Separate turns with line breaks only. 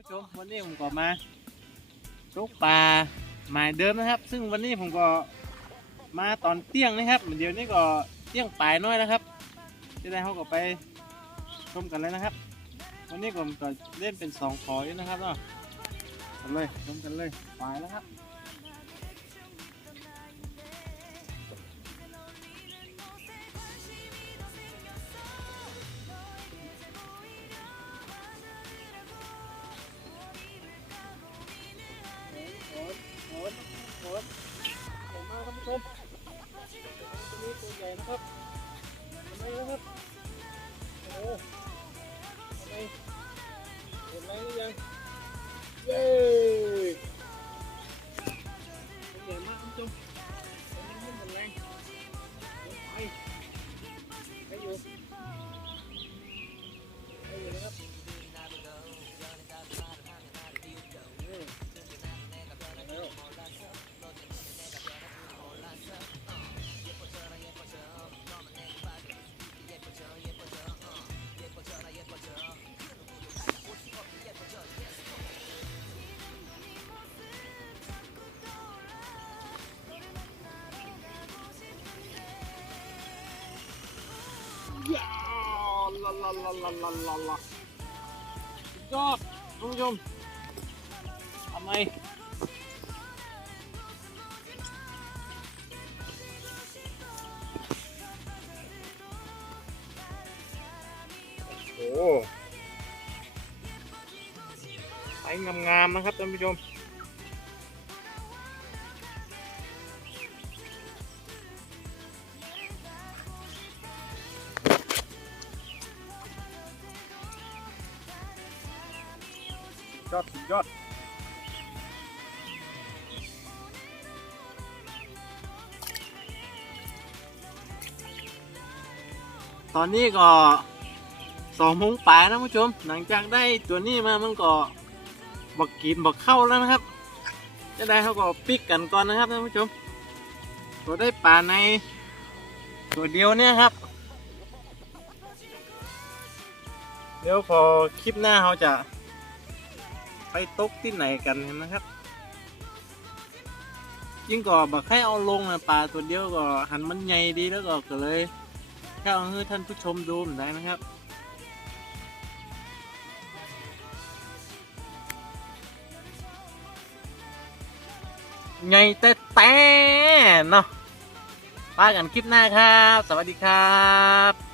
ผู้ชมวันนี้ผมก็มาตกปลาหมายเดิมนะครับ ซึ่งวันนี้ผมก็มาตอนเที่ยงนะครับเดี๋ยวนี้ก็เที่ยงปลายน้อยแล้วครับจะได้เขาก็ไปชมกันเลยนะครับ วันนี้ผมก็เล่นเป็นสองขออยู่นะครับเนาะกันเลยชมกันเลยปลายแล้วครับ มตัวนี้ตัวใหญ่นะครับทำไมนะครับโอ้ทำไมเห็นไหมหรือยังเย้ ลาลาลาลาลาลาลายอดคุณผู้ชมทำไมโอ้ไอ้งามๆนะครับท่านผู้ชม ยอดยอดตอนนี้ก็สองโมงปลานะผู้ชม หลังจากได้ตัวนี้มามันก็บักกินบักเข้าแล้วนะครับ จะได้เขาก็ปิกกันก่อนนะครับท่านผู้ชม ตัวได้ปลาในตัวเดียวเนี่ยครับ เดี๋ยวพอคลิปหน้าเขาจะ ไปตกที่ไหนกันนะครับยิ่งก็บักให้เอาลงนะปลาตัวเดียวก็หันมันใหญ่ดีแล้วก็ก็เลยแค่เอาให้ท่านผู้ชมดูได้นะครับใหญ่แต่แต่เนาะป้ากันคลิปหน้าครับ สวัสดีครับ